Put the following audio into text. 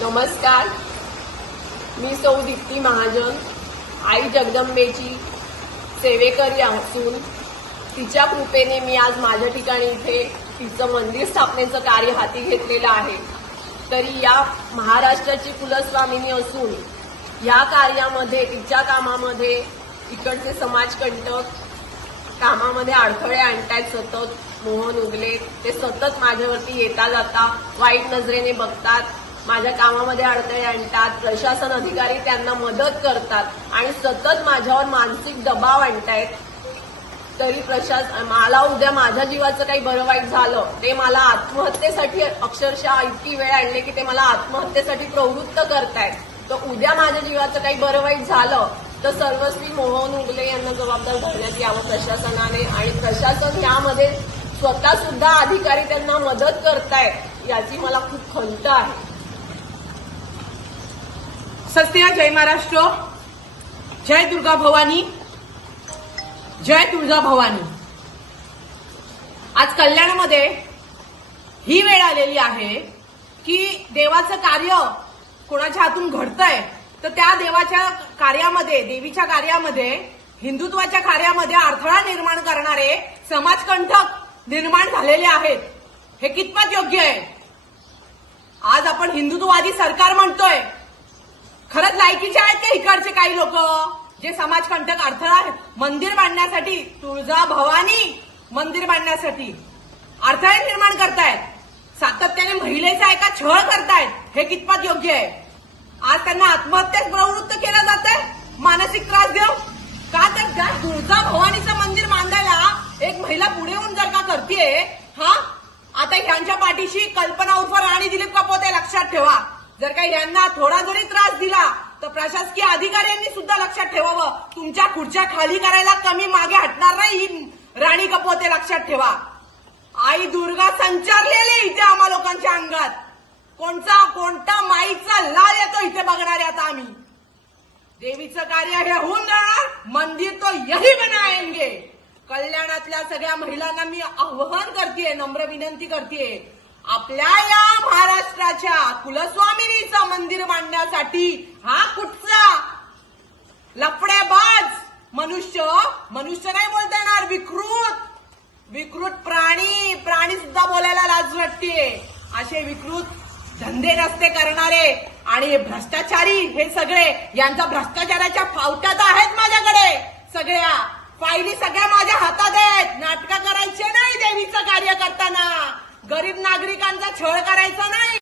नमस्कार, मी सौ दीप्ती महाजन, आई जगदंबेची सेवेकरी असून तिच्या कृपेने मी आज माझ्या ठिकाणी इथे तिचं मंदिर स्थापनेचं कार्य हाती घेतलेलं आहे. तरी या महाराष्ट्राची कुलस्वामिनी असून या कार्यामध्ये तिच्या कामामध्ये इकडचे समाजकंटक कामामध्ये अडथळे आणतायत. सतत मोहन उगले ते सतत माझ्यावरती येता जाता वाईट नजरेने बघतात, माझ्या कामामध्ये अडथळे आणतात. प्रशासन अधिकारी त्यांना मदत करतात आणि सतत माझ्यावर मानसिक दबाव आणतायत. तरी मला उद्या माझ्या जीवाचं काही बरं वाईट झालं ते मला आत्महत्येसाठी अक्षरशः इतकी वेळ आणली की ते मला आत्महत्येसाठी प्रवृत्त करतायत. तर उद्या माझ्या जीवाचं काही बरं वाईट झालं तर सर्वस्वी मोहन उगले यांना जबाबदार धरण्यात यावं प्रशासनाने. आणि प्रशासन यामध्ये स्वतः सुद्धा अधिकारी त्यांना मदत करतायत याची मला खूप खंत आहे. सस्त्या जय महाराष्ट्र, जय दुर्गा भवानी, जय तुळजा भवानी. आज कल्याणमध्ये ही वेळ आलेली आहे की देवाचं कार्य कोणाच्या हातून घडतंय तर त्या देवाच्या कार्यामध्ये, देवीच्या कार्यामध्ये, हिंदुत्वाच्या कार्यामध्ये अडथळा निर्माण करणारे समाजकंटक निर्माण झालेले आहेत. हे कितपत योग्य आहे? आज आपण हिंदुत्ववादी सरकार म्हणतोय, खरंच लायकीचे आहेत का इकडचे काही लोक जे समाजकंटक अडथळा मंदिर बांधण्यासाठी, तुळजा भवानी मंदिर बांधण्यासाठी अडथळे निर्माण करतायत, सातत्याने महिलेचा एका छळ करतायत? हे कितपत योग्य आहे? आज त्यांना आत्महत्येस प्रवृत्त केलं जात आहे, मानसिक त्रास देऊ का? तर त्या तुळजा भवानीचं मंदिर बांधायला एक महिला पुढे येऊन जर का करतेय, आता ह्यांच्या पाठीशी कल्पना उर्फ राणी दिलीप कपोते लक्षात ठेवा. जर का यांना थोडा जरी त्रास दिला तर प्रशासकीय अधिकाऱ्यांनी सुद्धा लक्षात ठेवावं, तुमच्या खुर्च्या खाली करायला कमी मागे हटणार नाही ही राणी कपोते, लक्षात ठेवा. आई दुर्गा संचारलेली इथे आम्हा लोकांच्या अंगात. कोणता माईचा लाल येतो इथे बघणारे आता आम्ही. देवीचं कार्य हे होऊन जाणार, मंदिर तो यही बनाएंगे. कल्याणातल्या सगळ्या महिलांना मी आवाहन करतेय, नम्र विनंती करतेय, आपल्या या महाराष्ट्राच्या कुलस्वामिनीचं मंदिर बांधण्यासाठी हा कुठचा लफडेबाज मनुष्य नाही बोलता येणार, विकृत प्राणी सुद्धा बोलायला लाज वाटतेय. असे विकृत धंदे रस्ते करणारे आणि हे भ्रष्टाचारी, हे सगळे यांचा भ्रष्टाचाराच्या फावट्यात आहेत माझ्याकडे. सगळ्या फायली सगळ्या माझ्या हातात आहेत. नाटकं करायचे नाही देवीचं कार्य करताना, गरीब नागरिकांचा छळ करायचा नाही.